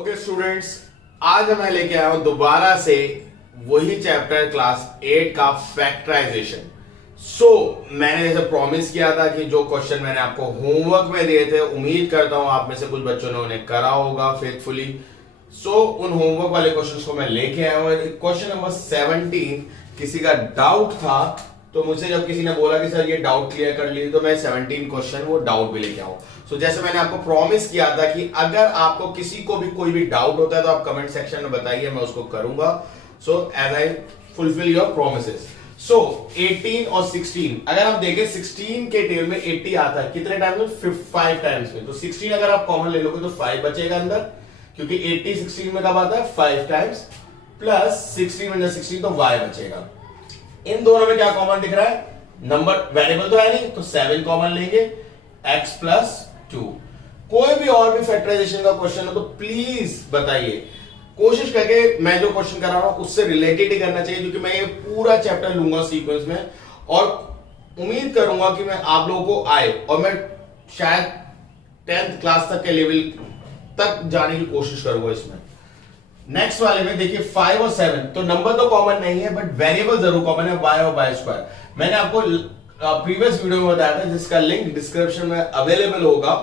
Okay students, आज मैं लेके आया हूं दोबारा से वही चैप्टर क्लास 8 का फैक्टराइजेशन। मैंने जैसे प्रॉमिस किया था कि जो क्वेश्चन मैंने आपको होमवर्क में दिए थे, उम्मीद करता हूं आप में से कुछ बच्चों ने उन्हें करा होगा फेथफुली। उन होमवर्क वाले क्वेश्चंस को मैं लेके आया हूं। क्वेश्चन नंबर 17 किसी का डाउट था, तो मुझसे जब किसी ने बोला कि सर ये डाउट क्लियर कर लीजिए, तो मैं 17 क्वेश्चन वो डाउट भी लेके आऊं। जैसे मैंने आपको प्रॉमिस किया था कि अगर आपको किसी को भी कोई भी डाउट होता है तो आप कमेंट सेक्शन में बताइए, मैं उसको करूंगा। As I fulfil your promises. 18 और 16, अगर आप देखें 16 के टेबल में 80 आता है कितने टाइम्स में? 5 टाइम्स में। तो 16 अगर आप कॉमन ले लोगे तो 5 बचेगा अंदर, क्योंकि 80 16 में कब आता है? 5 टाइम्स, प्लस 16 में 16 तो y बचेगा। इन दोनों में क्या कॉमन दिख रहा है? नंबर, वेरिएबल तो है नहीं, तो 7 कॉमन लेंगे, x प्लस 2। कोई भी और भी फैक्टराइजेशन का क्वेश्चन हो तो प्लीज बताइए। कोशिश करके मैं जो क्वेश्चन करा रहा हूं उससे रिलेटेड ही करना चाहिए, क्योंकि मैं ये पूरा चैप्टर लूंगा सीक्वेंस में, और उम्मीद करूंगा कि मैं आप लोगों को आए, और मैं शायद 10th क्लास तक के लेवल तक जाने की कोशिश करूंगा इसमें। नेक्स्ट वाले में देखिए 5 और 7, तो नंबर तो कॉमन नहीं है, बट वेरिएबल जरूर कॉमन है, y और y स्क्वायर। मैंने आपको प्रीवियस वीडियो में बताया था, जिसका लिंक डिस्क्रिप्शन में अवेलेबल होगा,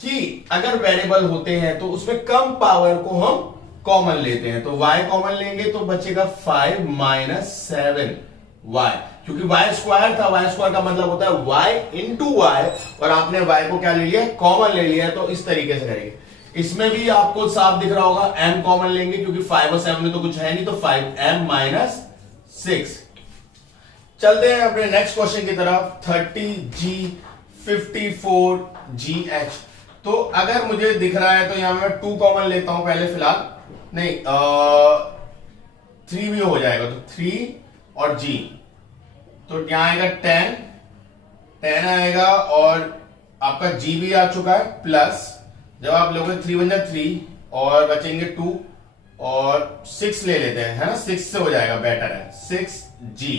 कि अगर वेरिएबल होते हैं तो उसमें कम पावर को हम कॉमन लेते हैं। तो y कॉमन लेंगे तो बचेगा 5 माइनस 7y, क्योंकि y स्क्वायर था, y स्क्वायर का मतलब होता है y इंटू y, और आपने y को क्या ले लिया? कॉमन ले लिया। तो इस तरीके से करेंगे। इसमें भी आपको साफ दिख रहा होगा, m कॉमन लेंगे, क्योंकि 5 और 7 में तो कुछ है नहीं, तो 5m माइनस 6। चलते हैं अपने नेक्स्ट क्वेश्चन की तरफ। 30g 54gh। तो अगर मुझे दिख रहा है तो यहां मैं 2 कॉमन लेता हूं पहले फिलहाल, नहीं 3 भी हो जाएगा, तो 3 और g, तो यहां आएगा 10 आएगा, और आपका g भी आ चुका है, प्लस जब आप लोगे 3 बन जाए 3, और बचेंगे 2 और 6 ले लेते हैं, है ना, 6 से हो जाएगा, बेटर है 6g।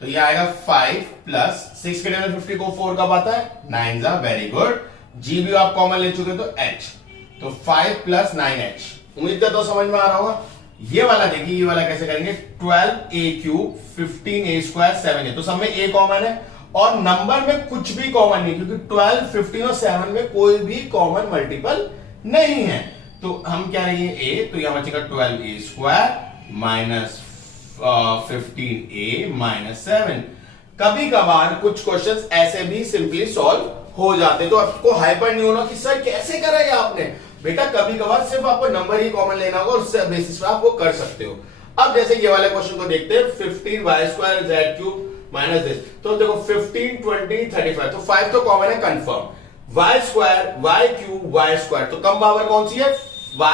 तो ये आएगा 5 प्लस 6 के लिए 50 को 4 कब आता है? 9 जा, वेरी गुड। g भी आप कॉमन ले चुके, तो h, तो 5 प्लस 9h। उम्मीद करता हूं समझ में आ रहा होगा। ये वाला देखिए, ये वाला कैसे करेंगे? 12a cube 15a square 7a, तो सब में a कॉमन है, और नंबर में कुछ भी कॉमन नहीं, क्योंकि 12, 15 और 7 में कोई भी कॉमन मल्टीपल नहीं है। तो हम क्या लेंगे? a, तो यहां बचेगा 12a square minus 15a minus 7। कभी कभार कुछ क्वेश्चंस ऐसे भी सिंपली सॉल्व हो जाते, तो आपको हाइपर नहीं होना कि सर कैसे करा ये आपने। बेटा कभी कभार सिर्फ आपको नंबर ही कॉमन लेना होगा, और उससे बेसिस पे आप वो कर सकते हो। अब जैसे ये वाले क्वेश्चन को देखते हैं, 15y square z cube minus this. तो देखो 15 20 35, तो 5 तो कॉमन है, confirm. y square y cube y square, तो कम पावर कौन सी है? y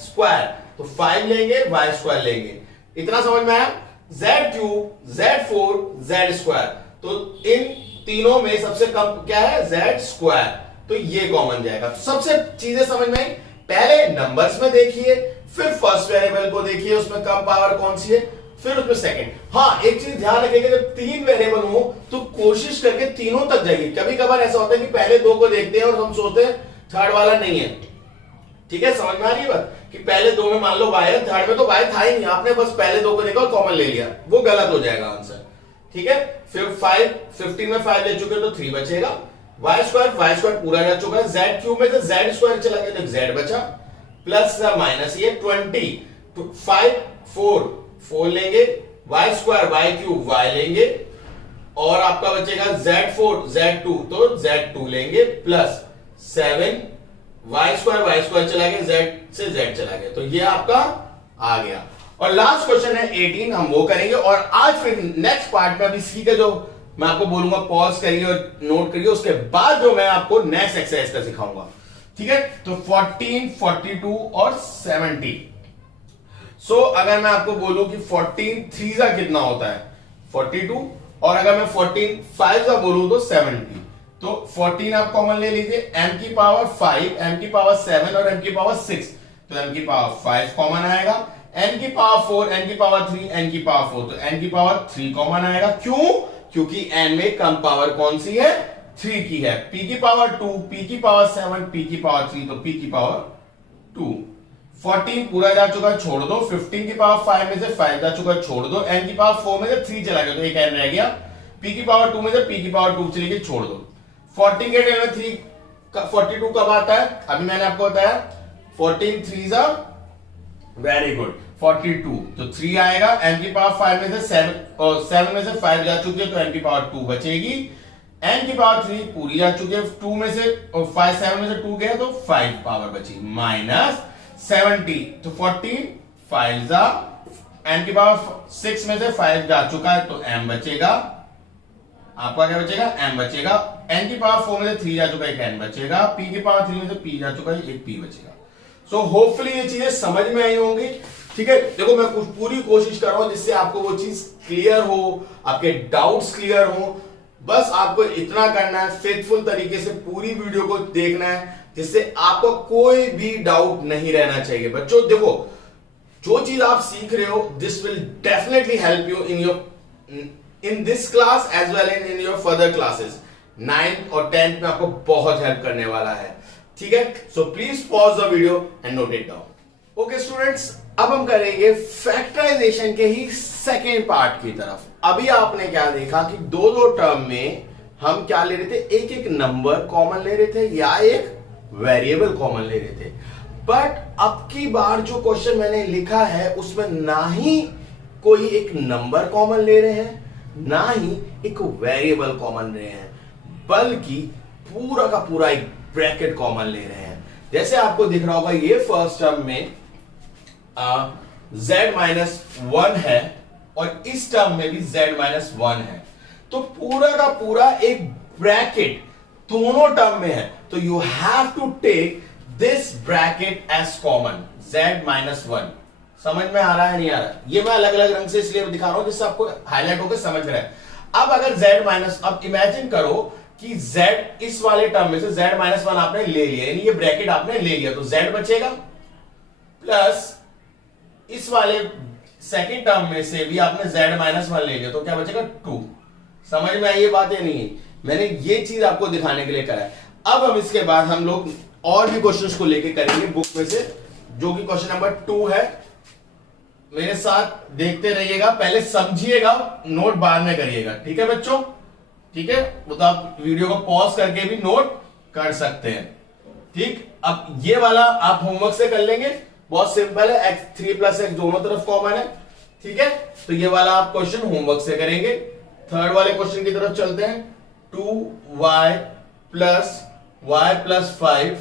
स्क्वायर, तो 5 लेंगे, y स्क्वायर लेंगे। इतना समझ में आया? z cube z4 z square, तो इन तीनों में सबसे कम क्या है? z स्क्वायर, तो ये कॉमन जाएगा। तो सबसे चीजें समझ में आई। पहले नंबर्स में देखिए, फिर फर्स्ट वेरिएबल को देखिए, उसमें कम पावर कौन सी है, फिर उसमें सेकंड। हाँ, एक चीज ध्यान रखिएगा, जब 3 वेरिएबल हो तो कोशिश करके तीनों तक जाइए। कभी कभार ऐसा होता है कि पहले 2 को देखते हैं और हम सोचते हैं थर्ड वाला नहीं है। ठीक है, समझ में आ रही है बात? कि पहले 2 में मान लो y है, थर्ड में तो y था ही नहीं, आपने बस पहले 2 को देखा और कॉमन ले लिया, वो गलत हो जाएगा आंसर। ठीक है, फिर 15 में 5 ले चुके तो 3 बचेगा, y स्क्वायर पूरा जा चुका है, z क्यूब में से z स्क्वायर चला गया तो z बचा, प्लस माइनस ये 20, तो 5 4 लेंगे, y square y cube y लेंगे, और आपका बचेगा z4 z2, तो z2 लेंगे, प्लस 7 y स्क्वायर चला गया, z से z चला गया, तो ये आपका आ गया। और लास्ट क्वेश्चन है 18, हम वो करेंगे, और आज फिर नेक्स्ट पार्ट में अभी सी के जो मैं आपको बोलूंगा पॉज करिए और नोट करिए, उसके बाद जो मैं आपको नेक्स्ट एक्सरसाइज का सिखाऊंगा। ठीक है, तो 14 42 और 70। अगर मैं आपको बोलूं कि 14 3 का कितना होता है? 42, और अगर मैं 14 5 का बोलूं तो 70। तो 14 आप कॉमन ले लीजिए, m की पावर 5, m की पावर 7 और m की पावर 6, तो m की पावर 5 कॉमन आएगा, n की पावर 4, n की पावर 3, n की पावर 4, तो n की पावर 3 कॉमन आएगा। क्यों? क्योंकि n में कम पावर कौन सी है? 3 की है। p की पावर 2, p की पावर 7, p की पावर 3, तो p की पावर 2। 14 पूरा जा चुका है, छोड़ दो। 15 की पावर 5 में से 5 जा चुका है, छोड़ दो। n की पावर 4 में से 3 चला गया तो एक n रह गया। p की पावर 2 में से p की पावर 2 चली गई, छोड़ दो। 14 के टेबल में 3 42 कब आता है? अभी मैंने आपको बताया 14 3 वेरी गुड 42, तो 3 आएगा। n की पावर 5 में से 7 और 7 में से 5 जा चुकी है तो n की पावर 2 बचेगी। n की पावर 3 पूरी जा चुकी है, 2 में से और 5 7 में से 2 गया तो 5 पावर बची माइनस 70, तो 14 5 जा, n की पावर 6 में से 5 जा चुका है तो m बचेगा। आपका क्या बचेगा? m बचेगा। n की पावर 4 में से 3 जा चुका है, एक n बचेगा। p की पावर 3 में से p जा चुका है, एक p बचेगा। सो होपफुली ये चीजें समझ में आई होंगी। ठीक है, देखो मैं पूरी कोशिश कर रहा हूं जिससे आपको वो चीज क्लियर हो, आपके डाउट्स क्लियर हो। बस आपको इतना करना है, फेथफुल तरीके से पूरी वीडियो को देखना है जिससे आपको कोई भी डाउट नहीं रहना चाहिए। बच्चों देखो, जो चीज आप सीख रहे हो this will definitely help you in this class as well in your further classes. 9th और 10th में आपको बहुत हेल्प करने वाला है। ठीक है, so please pause the video and note it down. Okay students, अब हम करेंगे फैक्टराइजेशन के ही सेकेंड पार्ट की तरफ। अभी आपने क्या देखा कि दो दो टर्म में हम क्या ले रहे थे, एक एक नंबर कॉमन ले रहे थे या एक वेरिएबल कॉमन ले रहे थे। बट अब की बार जो क्वेश्चन मैंने लिखा है उसमें ना ही कोई एक नंबर कॉमन ले रहे हैं ना ही एक वेरिएबल कॉमन ले रहे हैं, बल्कि पूरा का पूरा एक ब्रैकेट कॉमन ले रहे हैं। जैसे आपको दिख रहा होगा ये फर्स्ट टर्म में z-1 है और इस टर्म में भी z-1 है, तो पूरा का पूरा एक ब्रैकेट दोनों टर्म में है, तो you have to take this bracket as common z-1। समझ में आ रहा है नहीं आ रहा? ये मैं अलग अलग रंग से इसलिए दिखा रहा हूं जिससे आपको हाईलाइट होकर समझ में आए। अब अगर z-, अब इमेजिन करो कि z इस वाले टर्म में से z-1 आपने ले लिया, यानी ये ब्रैकेट आपने ले लिया, तो z बचेगा प्लस इस वाले सेकंड टर्म में से भी आपने z-1 ले लिया, तो क्या बचेगा 2। समझ में आई ये बात है नहीं? मैंने ये चीज आपको दिखाने के लिए करा है। अब हम इसके बाद हम लोग और भी क्वेश्चंस को लेके करेंगे बुक में से, जो कि क्वेश्चन नंबर 2 है। मेरे साथ देखते रहिएगा, पहले समझिएगा, नोट बाद में करिएगा। ठीक है बच्चों? ठीक है, वो तो आप वीडियो को पॉज करके भी नोट कर सकते हैं। ठीक, अब ये वाला आप होमवर्क से कर लेंगे, बहुत सिंपल है, x3 + x दोनों तरफ कॉमन है। ठीक है, तो ये वाला आप क्वेश्चन होमवर्क से करेंगे। थर्ड वाले क्वेश्चन की तरफ चलते हैं। 2y + y + 5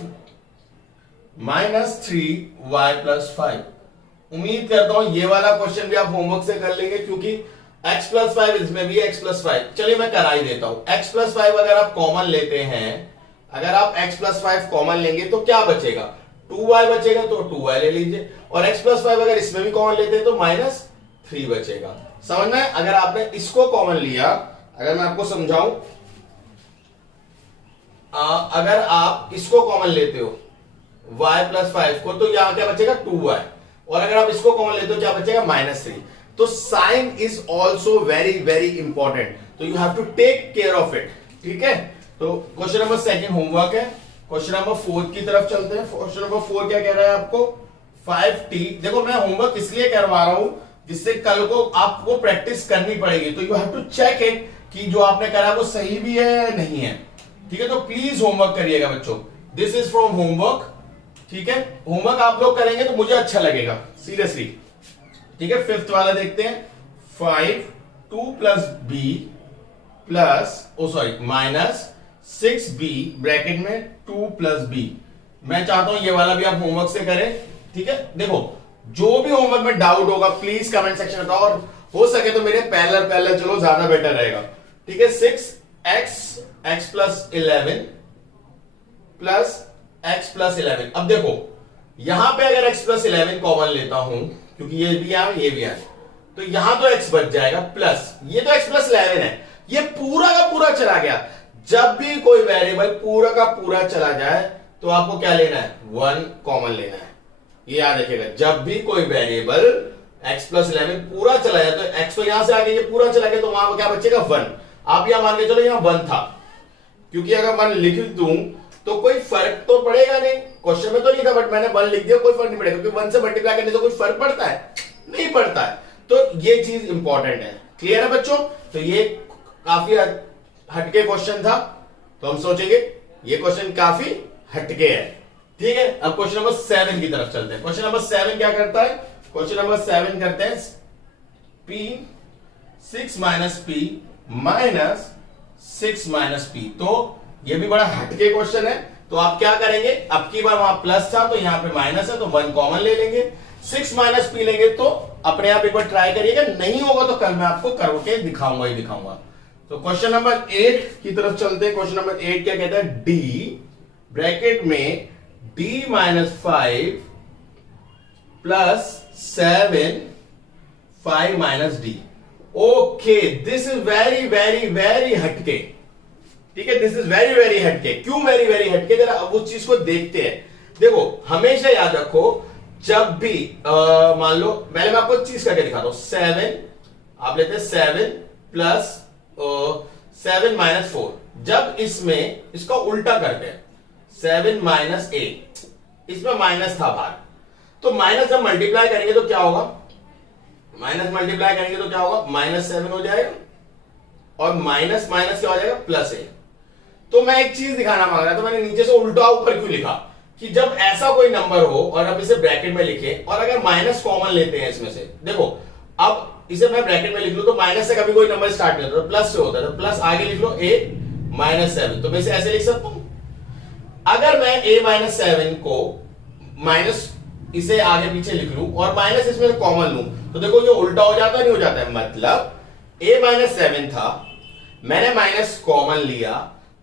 - 3y + 5। उम्मीद करता हूं ये वाला क्वेश्चन भी आप होमवर्क से कर लेंगे, क्योंकि x + 5 इसमें भी x + 5। चलिए मैं करा ही देता हूं। x + 5 अगर आप कॉमन लेते हैं, अगर आप x + 5 कॉमन लेंगे तो क्या बचेगा? 2y बचेगा, तो 2y ले लीजिए। और x + 5 अगर इसमें भी कॉमन लेते हैं तो -3 बचेगा। समझ में? अगर आपने इसको कॉमन लिया, अगर मैं आपको समझाऊं, अगर आप इसको कॉमन लेते हो y + 5 को, तो यहां क्या बचेगा? 2y। और अगर आप इसको कॉमन लेते हो क्या बचेगा? -3। तो sign is also very very important, तो you have to take care of it. ठीक है, तो क्वेश्चन नंबर 2 होमवर्क है। क्वेश्चन नंबर 4 की तरफ चलते हैं। क्वेश्चन नंबर 4 क्या कह रहा है आपको? 5t। देखो मैं होमवर्क इसलिए करवा रहा हूं जिससे कल को आपको प्रैक्टिस करनी पड़ेगी, तो you have to check it कि जो आपने करा वो सही भी है या नहीं है। ठीक है, तो प्लीज होमवर्क करिएगा बच्चों, दिस इज फ्रॉम होमवर्क। ठीक है, होमवर्क आप लोग करेंगे तो मुझे अच्छा लगेगा, सीरियसली। ठीक है, 5th वाला देखते हैं। 5 2 + b प्लस -6b ब्रैकेट में 2 + b। मैं चाहता हूं ये वाला भी आप होमवर्क से करें। ठीक है, देखो जो भी होमवर्क में डाउट होगा प्लीज कमेंट सेक्शन में बताओ, और हो सके तो मेरे पैरेलल चलो, ज्यादा बेटर रहेगा। ठीक है, 6x + 11 प्लस x + 11। अब देखो यहां पे अगर x + 11 कॉमन लेता हूं, क्योंकि ये भी है ये भी है, तो यहां तो x बच जाएगा, प्लस ये तो x + 11 है, ये पूरा का पूरा चला गया। जब भी कोई वेरिएबल पूरा का पूरा चला जाए तो आपको क्या लेना है? 1 कॉमन लेना है। ये याद रखिएगा, जब भी कोई वेरिएबल x + 11 पूरा चला जाए, तो x तो यहां से आगे ये पूरा चला गया, तो वहां क्या बचेगा? 1। आप यहां मान के चलो यहां 1 था, क्योंकि अगर 1 लिख दूं तो कोई फर्क तो पड़ेगा नहीं, क्वेश्चन में तो नहीं था बट मैंने 1 लिख दिया, कोई फर्क नहीं पड़ेगा क्योंकि 1 से मल्टीप्लाई करने से कोई फर्क पड़ता है, नहीं पड़ता है। तो ये चीज इंपॉर्टेंट है। क्लियर है बच्चों? तो ये काफी हटके क्वेश्चन था, तो हम सोचेंगे ये क्वेश्चन काफी हटके है। ठीक है, अब क्वेश्चन नंबर 7 की तरफ चलते हैं। क्वेश्चन नंबर 7 क्या करता है? क्वेश्चन नंबर 7 करते हैं p 6 minus P minus 6 minus P. तो ये भी बड़ा हटके क्वेश्चन है, तो आप क्या करेंगे, अब की बार वहां प्लस था तो यहां पे माइनस है, तो 1 कॉमन ले लेंगे। 6 माइनस पी लेंगे तो अपने आप एक बार ट्राई करिएगा, नहीं होगा तो कल मैं आपको करके दिखाऊंगा ही दिखाऊंगा। तो क्वेश्चन नंबर 8 की तरफ चलते हैं। क्वेश्चन नंबर 8 क्या कहता है? डी ब्रैकेट में d minus 5 plus 7 5 minus D. Okay, this is very very very हटके। ठीक है, दिस इज वेरी वेरी हटके। क्यों वेरी वेरी हटके? जरा अब उस चीज को देखते हैं। देखो, हमेशा याद रखो, जब भी मान लो, पहले मैं आपको चीज करके दिखाता हूं। 7 आप लेते हैं 7 प्लस 7 माइनस 4। जब इसमें इसका उल्टा करते हैं 7 माइनस 8, इसमें माइनस था बाहर, तो माइनस जब मल्टीप्लाई करेंगे तो क्या होगा? माइनस मल्टीप्लाई करेंगे तो क्या होगा? -7 हो जाएगा और माइनस माइनस क्या हो जाएगा? +8। तो मैं एक चीज दिखाना मांग रहा था, मैंने नीचे से उल्टा ऊपर क्यों लिखा कि जब ऐसा कोई नंबर हो और अब इसे ब्रैकेट में लिखे और अगर माइनस कॉमन लेते हैं इसमें से, देखो अब इसे मैं ब्रैकेट में लिख लूं तो माइनस से कभी कोई नंबर स्टार्ट नहीं होता, प्लस से होता है, तो प्लस आगे लिख लो a-7। तो मैं इसे ऐसे लिख सकता हूं। अगर मैं a-7 को माइनस इसे आगे पीछे लिख लूं और माइनस इसमें से कॉमन लूं, तो देखो ये उल्टा हो जाता नहीं हो जाता है? मतलब a-7 था, मैंने माइनस कॉमन लिया,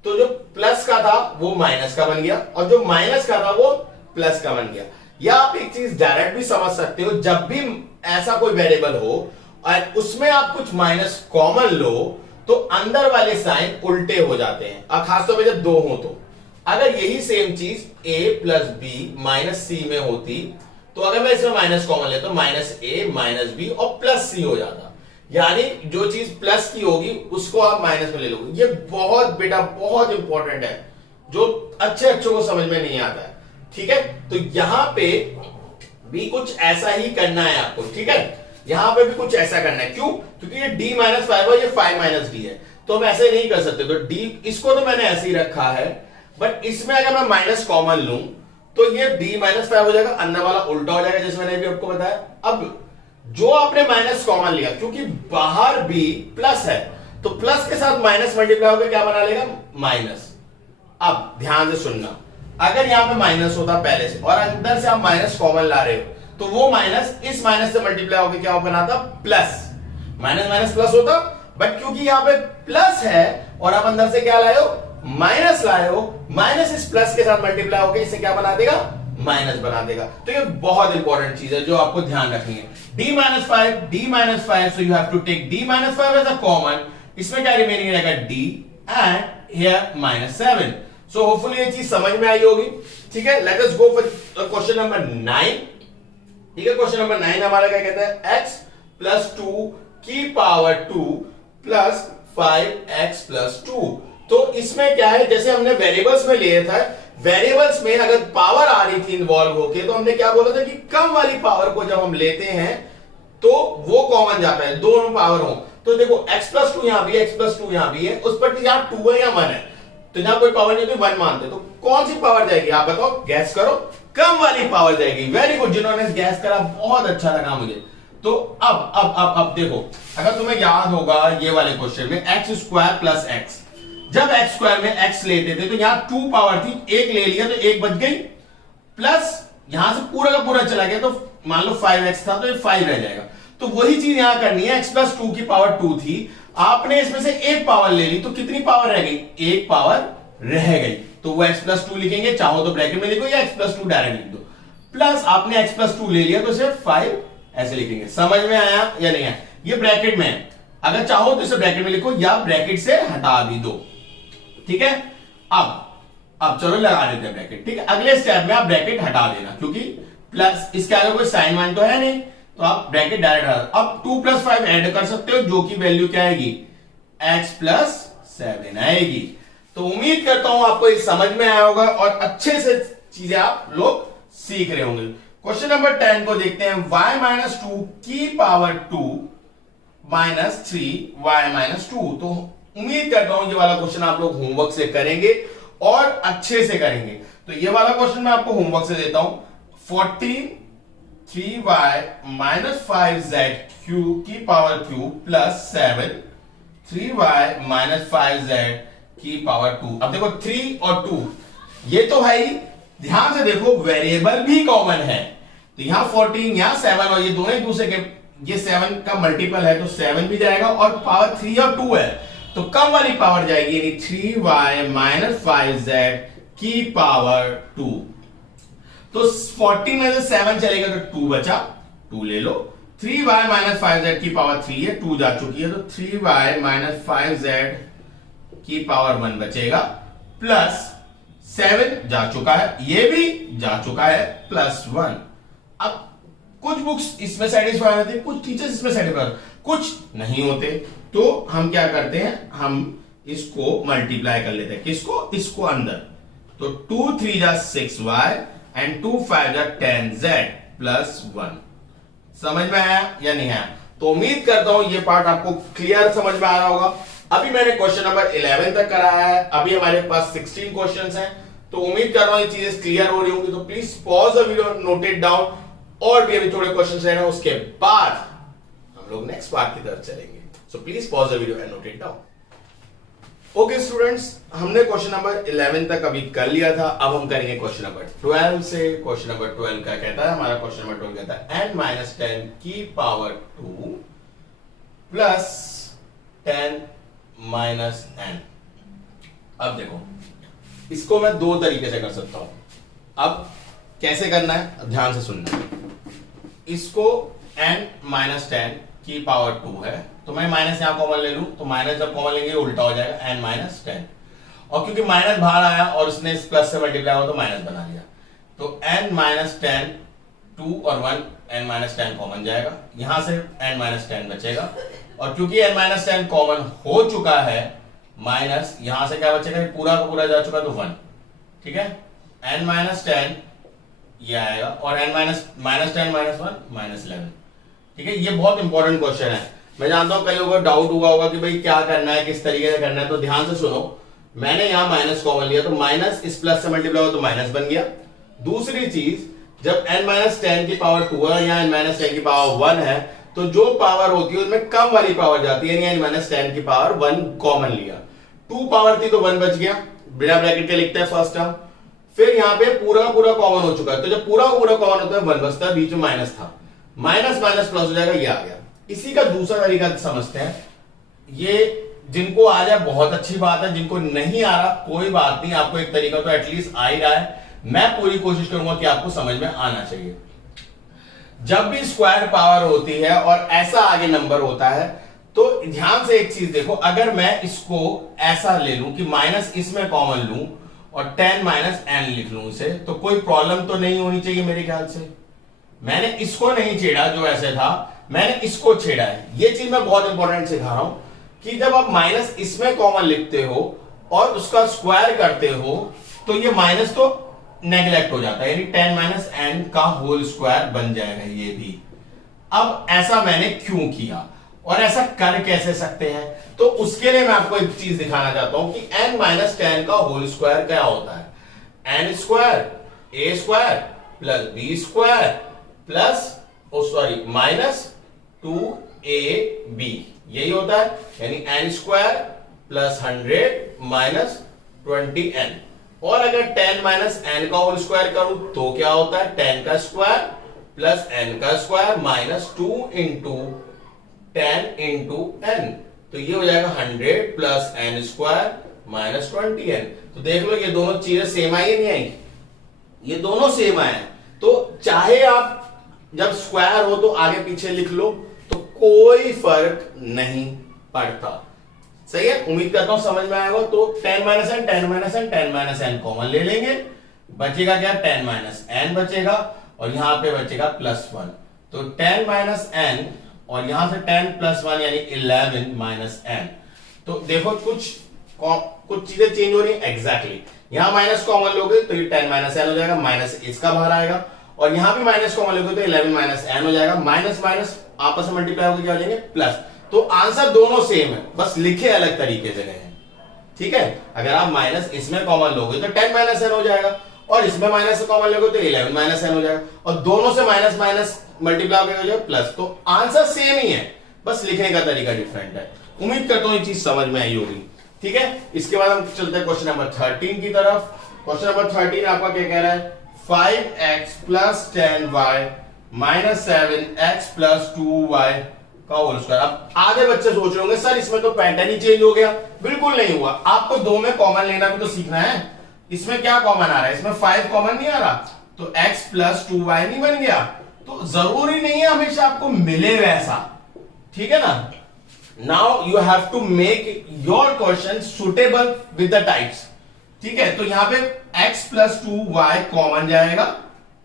तो जो प्लस का था वो माइनस का बन गया और जो माइनस का था वो प्लस का बन गया। या आप एक चीज डायरेक्ट भी समझ सकते हो, जब भी ऐसा कोई वेरिएबल हो और उसमें आप कुछ माइनस कॉमन लो तो अंदर वाले साइन उल्टे हो जाते हैं, और खासतौर पे जब 2 हो तो। अगर यही सेम चीज a प्लस बी माइनस सी में होती, तो अगर मैं इसमें माइनस कॉमन लेता तो माइनस a माइनस बी और प्लस सी हो जाता। यानी जो चीज प्लस की होगी उसको आप माइनस में ले लोगे। ये बहुत बेटा बहुत इंपॉर्टेंट है, जो अच्छे को समझ में नहीं आता है। ठीक है, तो यहां पे भी कुछ ऐसा ही करना है आपको। ठीक है, यहां पे भी कुछ ऐसा करना है। क्यों? क्योंकि ये d-5 और ये 5 माइनस डी है, तो हम ऐसे नहीं कर सकते। तो d इसको तो मैंने ऐसे ही रखा है, बट इसमें अगर मैं माइनस कॉमन लूं तो ये d-5 हो जाएगा, अंदर वाला उल्टा हो जाएगा, जैसे मैंने अभी आपको बताया। अब जो आपने माइनस कॉमन लिया, क्योंकि बाहर भी प्लस है, तो प्लस के साथ माइनस मल्टीप्लाई होकर क्या बना लेगा? माइनस। अब ध्यान से सुनना, अगर यहां पे माइनस होता पहले से और अंदर से आप माइनस कॉमन ला रहे हो, तो वो माइनस इस माइनस से मल्टीप्लाई होकर क्या बनाता? प्लस। माइनस माइनस प्लस होता, बट क्योंकि यहां पे प्लस है और आप अंदर से क्या लाए हो? माइनस लाए हो, माइनस इस प्लस के साथ मल्टीप्लाई होकर इसे क्या बना देगा? माइनस बना देगा। तो ये बहुत इंपॉर्टेंट चीज है जो आपको ध्यान रखनी है। d-5, so you have to take d-5 as a common। इसमें क्या रिमेनिंग रहेगा? d and here -7। so hopefully ये चीज समझ में आई होगी। ठीक है, let us go for question number 9। ठीक है, क्वेश्चन नंबर 9 हमारा क्या कहता है? x प्लस 2 की पावर 2 प्लस 5x प्लस 2। तो इसमें क्या है, जैसे हमने वेरिएबल्स में लिए था, वेरिएबल्स में अगर पावर आ रही थी इन्वॉल्व होके, तो हमने क्या बोला था कि कम वाली पावर को जब हम लेते हैं तो वो कॉमन जाता है, दोनों पावर हो। तो देखो x प्लस 2 यहां भी है, x प्लस 2 यहां भी है, उस पर यहां 2 है या 1 है, तो जहां कोई पावर नहीं तो 1 मानते, तो कौन सी पावर जाएगी आप बताओ? गैस करो। कम वाली पावर जाएगी। वेरी गुड, जिन्होंने गैस करा बहुत अच्छा लगा मुझे। तो अब देखो, अगर तुम्हें याद होगा ये वाले क्वेश्चन में x² प्लस x, जब x² में x लेते थे तो यहां 2 पावर थी, एक ले लिया तो एक बच गई, प्लस यहां से पूरा का पूरा चला गया, तो मान लो 5x था तो ये 5 रह जाएगा। तो वही चीज यहां करनी है, x प्लस 2 की पावर 2 थी, आपने इसमें से एक पावर ले ली, तो कितनी पावर रह गई? एक पावर रह गई, तो वो x प्लस 2 लिखेंगे, चाहो तो ब्रैकेट में लिखो या x प्लस 2 डायरेक्ट लिख दो, प्लस आपने x प्लस 2 ले लिया तो सिर्फ 5 ऐसे लिखेंगे। समझ में आया या नहीं आया? ये ब्रैकेट में है, अगर चाहो तो इसे ब्रैकेट में लिखो या ब्रैकेट से हटा भी दो। ठीक है, अब चलो लगा देते हैं ब्रैकेट। ठीक है, अगले स्टेप में आप ब्रैकेट हटा देना, क्योंकि प्लस इसके आगे कोई साइन वाइन तो है नहीं, तो आप ब्रैकेट डायरेक्ट हटा। अब 2 प्लस 5 ऐड कर सकते हो, जो की वैल्यू क्या आएगी? x प्लस 7 आएगी। तो उम्मीद करता हूं आपको ये समझ में आया होगा और अच्छे से चीजें आप लोग सीख रहे होंगे। क्वेश्चन नंबर 10 को देखते हैं। y माइनस टू की पावर 2 माइनस 3y-2। तो उम्मीद करता हूं ये वाला क्वेश्चन आप लोग होमवर्क से करेंगे और अच्छे से करेंगे। तो ये वाला क्वेश्चन मैं आपको होमवर्क से देता हूं। 14 3y-5z की पावर क्यूब प्लस 7 3y-5z की पावर 2। अब देखो 3 और 2 ये तो है ही, ध्यान से देखो वेरिएबल भी कॉमन है। तो यहां 14 यहां 7 और ये दोनों एक दूसरे के, ये 7 का मल्टीपल है तो 7 भी जाएगा और पावर 3 और 2 है तो कम वाली पावर जाएगी, यानी 3y-5z की पावर 2। तो 14 में से 7 चलेगा तो 2 बचा, 2 ले लो। 3y-5z की पावर 3 है, 2 जा चुकी है तो 3y-5z की पावर 1 बचेगा प्लस 7 जा चुका है, ये भी जा चुका है प्लस 1। अब कुछ बुक्स इसमें सेटिस्फाई होती है, कुछ टीचर्स इसमें सेटिस्फाई, कुछ नहीं होते। तो हम क्या करते हैं, हम इसको मल्टीप्लाई कर लेते हैं। किसको? इसको अंदर। तो 2 3 जा 6y एंड 2 5 जा 10z प्लस 1। समझ में आया या नहीं आया? तो उम्मीद करता हूं ये पार्ट आपको क्लियर समझ में आ रहा होगा। अभी मैंने क्वेश्चन नंबर 11 तक कराया है, अभी हमारे पास 16 क्वेश्चंस हैं। तो उम्मीद कर रहा हूं ये चीजें क्लियर हो रही होंगी। तो please pause the video, note it down, और भी अभी थोड़े क्वेश्चंस रह रहे हैं, उसके बाद हम लोग नेक्स्ट पार्ट की तरफ चलेंगे। So please pause the video and note it down. Okay students, हमने क्वेश्चन नंबर 11 तक अभी कर लिया था। अब हम करेंगे क्वेश्चन नंबर 12 से। क्वेश्चन नंबर 12 क्या कहता है हमारा? क्वेश्चन नंबर 12 कहता है n-10 की पावर 2 प्लस 10-n। अब देखो, इसको मैं दो तरीके से कर सकता हूं। अब कैसे करना है ध्यान से सुनना। इसको n-10 की पावर 2 है तो मैं माइनस यहां कॉमन ले लूं, तो माइनस जब कॉमन लेंगे उल्टा हो जाएगा n-10। और क्योंकि माइनस बाहर आया और उसने इस प्लस से मल्टीप्लाई हुआ तो माइनस बना लिया। तो n-10 2 और 1 n-10 कॉमन जाएगा, यहां से n-10 बचेगा। और क्योंकि n-10 कॉमन हो चुका है, माइनस यहां से क्या बचेगा, पूरा का पूरा जा चुका तो 1। ठीक है, n-10 ये आएगा और n-10 -1 ठीक है। ये बहुत इंपॉर्टेंट क्वेश्चन है। मैं जानता हूं कई लोगों को डाउट हुआ होगा कि भाई क्या करना है, किस तरीके से करना है। तो ध्यान से सुनो, मैंने यहां माइनस कॉमन लिया तो माइनस इस प्लस से मल्टीप्लाई हुआ तो माइनस बन गया। दूसरी चीज, जब n-10 की पावर 2 है या n-10 की पावर 1 है तो जो पावर होती है उसमें कम वाली पावर जाती है, यानी n-10 की पावर 1 कॉमन लिया। 2 पावर थी तो 1 बच गया, बिना ब्रैकेट के लिखते हैं फर्स्ट टर्म। फिर यहां पे पूरा पूरा कॉमन हो चुका है, तो जब पूरा पूरा कॉमन होता है 1 बचता है, बीच में माइनस था, माइनस माइनस प्लस हो जाएगा, ये आ गया। इसी का दूसरा तरीका समझते हैं। ये जिनको आ जाए बहुत अच्छी बात है, जिनको नहीं आ रहा कोई बात नहीं, आपको एक तरीका तो एटलीस्ट आ ही रहा है। मैं पूरी कोशिश करूंगा कि आपको समझ में आना चाहिए। जब भी स्क्वायर पावर होती है और ऐसा आगे नंबर होता है तो ध्यान से एक चीज देखो, अगर मैं इसको ऐसा ले लूं कि माइनस इसमें कॉमन लूं और 10-n लिख लूं इसे, तो कोई प्रॉब्लम तो नहीं होनी चाहिए मेरे ख्याल से। मैंने इसको नहीं छेड़ा जो ऐसे था, मैंने इसको छेड़ा है। ये चीज मैं बहुत इंपॉर्टेंट सिखा रहा हूं कि जब आप माइनस इसमें कॉमन लिखते हो और उसका स्क्वायर करते हो तो ये माइनस तो नेग्लेक्ट हो जाता है, यानी 10-n का होल स्क्वायर बन जाएगा ये भी। अब ऐसा मैंने क्यों किया और ऐसा कर कैसे सकते हैं, तो उसके लिए मैं आपको एक चीज दिखाना चाहता हूं कि n-10 का होल स्क्वायर क्या होता है। n square a square plus b square plus minus 2ab, यही होता है। यानी n square plus 100 minus 20n। और अगर 10-n का होल स्क्वायर करूं तो क्या होता है, 10 का स्क्वायर प्लस n का square minus 2 into 10 into n, तो ये हो जाएगा 100 plus n square minus 20n। तो देख लो ये दोनों चीजें सेम आई नहीं आई, ये दोनों सेम आए। तो चाहे आप जब स्क्वायर हो तो आगे पीछे लिख लो, तो कोई फर्क नहीं पड़ता। सही है, उम्मीद करता हूं समझ में आएगा। तो 10-n कॉमन ले लेंगे, बचेगा क्या, 10-n बचेगा और यहां पे बचेगा +1। तो 10-n और यहां से 10 + 1 यानी 11-n। तो देखो कुछ कुछ चीजें चेंज हो रही है एग्जैक्टली। यहां माइनस कॉमन लोगे तो ये 10 माइनस एन हो जाएगा, माइनस इसका बाहर आएगा, और यहां भी माइनस कॉमन लोगे तो 11 माइनस एन हो जाएगा, माइनस माइनस आपस में मल्टीप्लाई होकर क्या हो जाएंगे प्लस। तो आंसर दोनों सेम है, बस लिखे अलग तरीके से गए हैं, ठीक है। अगर आप माइनस इसमें कॉमन लोगे तो 10 माइनस एन हो जाएगा, और इसमें माइनस कॉमन लोगे तो 11 माइनस एन हो जाएगा, और दोनों से माइनस माइनस मल्टीप्लाई होकर हो जाएगा प्लस। तो आंसर सेम ही है, बस लिखने का तरीका डिफरेंट है। उम्मीद करता हूं ये चीज समझ में आई होगी, ठीक है। इसके बाद हम चलते हैं क्वेश्चन नंबर 13 की तरफ। क्वेश्चन नंबर 13 आपका क्या कह रहा है, 5x plus 10y minus 7x plus 2y का होल स्क्वायर। अब आधे बच्चे सोच रहे होंगे सर इसमें तो पैटर्न ही चेंज हो गया। बिल्कुल नहीं हुआ, आपको दो में कॉमन लेना भी तो सीखना है। इसमें क्या कॉमन आ रहा है, इसमें 5 कॉमन नहीं आ रहा, तो x प्लस 2y नहीं बन गया। तो जरूरी नहीं है हमेशा आपको मिले वैसा, ठीक है ना। Now you have to make your question suitable with the types, ठीक है। तो यहां पे x प्लस 2y कॉमन जाएगा,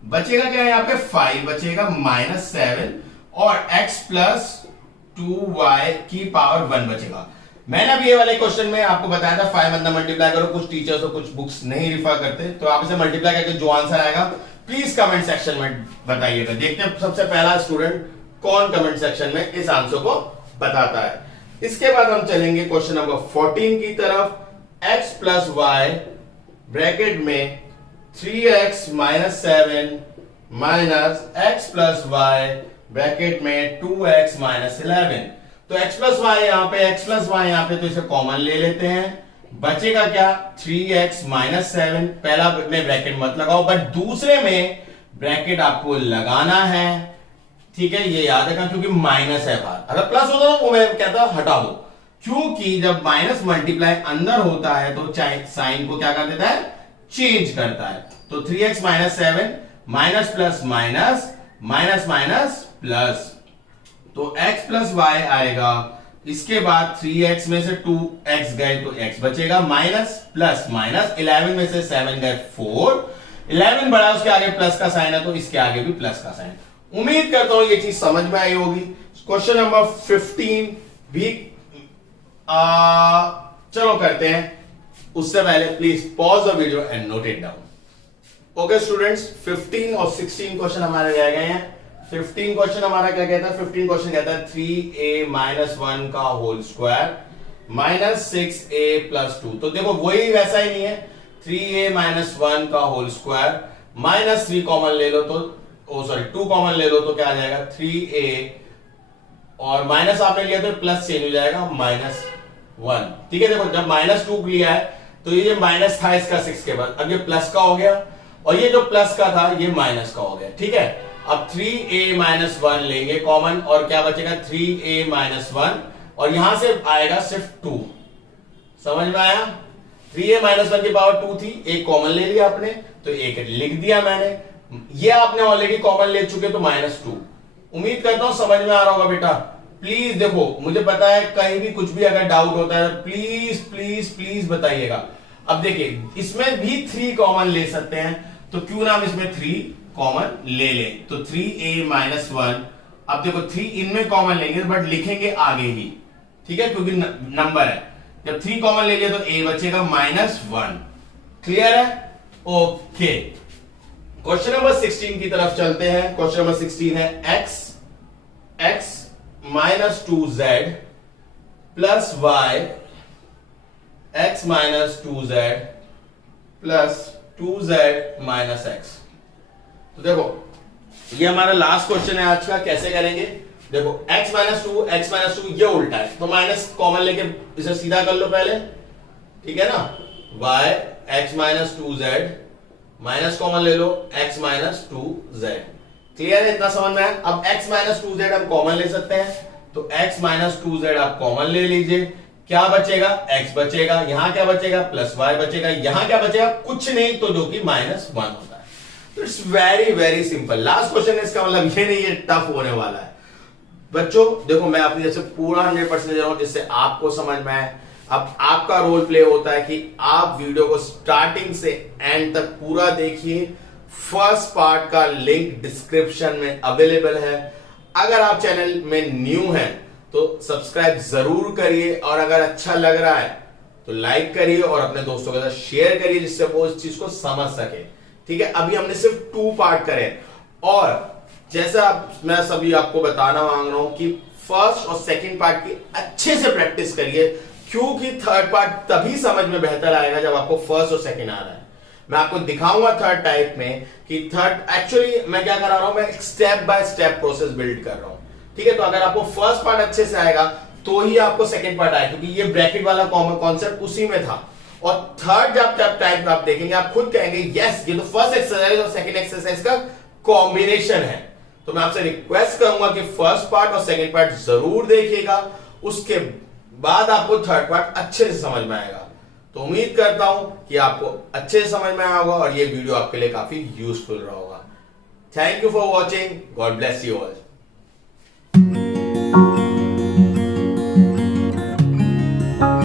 बचेगा क्या, यहां पे 5 बचेगा माइनस 7, और x प्लस 2y की पावर 1 बचेगा। मैंने अभी ये वाले क्वेश्चन में आपको बताया था 5 अंदर मल्टीप्लाई करो। कुछ टीचर्स और कुछ बुक्स नहीं रिफर करते, तो आप इसे मल्टीप्लाई करके जो आंसर आएगा प्लीज कमेंट सेक्शन में बताइएगा। देखते हैं सबसे पहला स्टूडेंट कौन कमेंट सेक्शन में इस आंसर को बताता है। इसके बाद हम चलेंगे क्वेश्चन नंबर 14 की तरफ। x प्लस वाई ब्रैकेट में 3x minus 7 minus x plus Y bracket में 2x माइनस 11। तो x प्लस वाई यहां पे, x प्लस वाई यहां पे, तो इसे कॉमन ले लेते हैं। बचेगा क्या, 3x माइनस 7। पहला में ब्रैकेट मत लगाओ, बट दूसरे में ब्रैकेट आपको लगाना है, ठीक है। ये याद रखना क्योंकि माइनस है बाहर। अगर प्लस होता तो वो मैं कहता हटा दो, क्योंकि जब माइनस मल्टीप्लाई अंदर होता है तो साइन को क्या कर देता है, चेंज करता है। तो 3x minus 7 minus plus minus minus minus plus, तो x प्लस वाई आएगा। इसके बाद 3x में से 2x गए तो x बचेगा, माइनस प्लस माइनस 11 में से 7 गए 4, 11 बड़ा उसके आगे प्लस का साइन है तो इसके आगे भी प्लस का साइन। उम्मीद करता हूं ये चीज समझ में आई होगी। क्वेश्चन नंबर 15 भी चलो करते हैं। उससे पहले please pause the video and note it down. Okay students, 15 और 16 क्वेश्चन हमारे रह गए हैं। 15 क्वेश्चन हमारा क्या कहता है, 15 क्वेश्चन कहता है 3a माइनस 1 का whole square minus 6a plus 2। तो देखो वही वैसा ही नहीं है, 3a माइनस 1 का होल स्क्वायर माइनस 3 कॉमन ले लो तो 2 कॉमन ले लो तो क्या आ जाएगा 3a, और माइनस आपने लिया तो प्लस चेंज हो जाएगा माइनस 1, ठीक है। देखो जब माइनस 2 लिया है तो ये माइनस था इसका 6 के बाद, अब ये प्लस का हो गया, और ये जो प्लस का था ये माइनस का हो गया, ठीक है। अब 3a माइनस 1 लेंगे कॉमन, और क्या बचेगा 3a माइनस 1, और यहां से आएगा सिर्फ 2। समझ में आया, 3a माइनस 1 की पावर 2 थी, एक कॉमन ले लिया आपने तो एक लिख दिया मैंने। ये आपने ऑलरेडी कॉमन ले चुके तो माइनस 2। उम्मीद करता हूं समझ में आ रहा होगा बेटा। प्लीज देखो, मुझे पता है कहीं भी कुछ भी अगर डाउट होता है प्लीज प्लीज प्लीज बताइएगा। अब देखिए इसमें भी 3 कॉमन ले सकते हैं, तो क्यों ना हम इसमें 3 कॉमन ले लें। तो 3a माइनस 1, अब देखो 3 इनमें कॉमन लेंगे बट लिखेंगे आगे ही, ठीक है, क्योंकि नंबर है। जब 3 कॉमन ले लिया तो a बचेगा माइनस 1। क्लियर है, ओके। क्वेश्चन नंबर 16 की तरफ चलते हैं। क्वेश्चन नंबर 16 है x minus 2z plus y x minus 2z plus 2z minus x। तो देखो ये हमारा लास्ट क्वेश्चन है आज का। कैसे करेंगे, देखो x माइनस 2 ये उल्टा है, तो माइनस कॉमन लेके इसे सीधा कर लो पहले, ठीक है ना। y x minus 2z minus common ले लो x माइनस 2z। क्लियर है, इतना समझ में है। अब x माइनस 2z हम कॉमन ले सकते हैं, तो x माइनस 2z आप कॉमन ले लीजिए। क्या बचेगा, x बचेगा, यहां क्या बचेगा प्लस y बचेगा, यहां क्या बचेगा कुछ नहीं, तो जो कि माइनस 1 होता है। तो it's very very simple. Last question है, इसका मतलब ये नहीं है टफ होने वाला है बच्चों। देखो मैं अपनी जैसे पूरा 100% दे रहा हूं जिससे आपको समझ में आए। अब आपका रोल प्ले होता है कि आप वीडियो को स्टार्टिंग से एंड तक पूरा देखिए। फर्स्ट पार्ट का लिंक डिस्क्रिप्शन में अवेलेबल है। अगर आप चैनल में न्यू हैं तो सब्सक्राइब जरूर करिए, और अगर अच्छा लग रहा है तो लाइक करिए और अपने दोस्तों के साथ शेयर करिए जिससे वो इस चीज को समझ सके। ठीक है, अभी हमने सिर्फ 2 पार्ट करे और जैसा मैं सभी आपको बताना मांग रहा हूं कि फर्स्ट और सेकंड पार्ट की अच्छे से प्रैक्टिस करिए, क्योंकि थर्ड पार्ट तभी समझ में बेहतर आएगा जब आपको फर्स्ट और सेकंड आ रहा है। मैं आपको दिखाऊंगा थर्ड टाइप में कि थर्ड एक्चुअली मैं क्या करा रहा हूं, मैं step by step process build कर रहा हूं। ठीक है, तो अगर आपको फर्स्ट पार्ट अच्छे से आएगा तो ही आपको सेकंड पार्ट आएगा, क्योंकि ये ब्रैकेट वाला कॉमन कॉन्सेप्ट उसी में था। और थर्ड जब टाइप आप देखेंगे आप खुद कहेंगे यस ये तो फर्स्ट एक्सरसाइज और सेकंड एक्सरसाइज का कॉम्बिनेशन है। तो मैं आपसे रिक्वेस्ट करूंगा कि फर्स्ट पार्ट और सेकंड पार्ट जरूर देखिएगा, उसके बाद आपको थर्ड पार्ट अच्छे से समझ में आएगा। तो उम्मीद करता हूं कि आपको अच्छे से समझ में आया होगा और ये वीडियो आपके लिए काफी यूजफुल रहा होगा। Thank you for watching, God bless you all.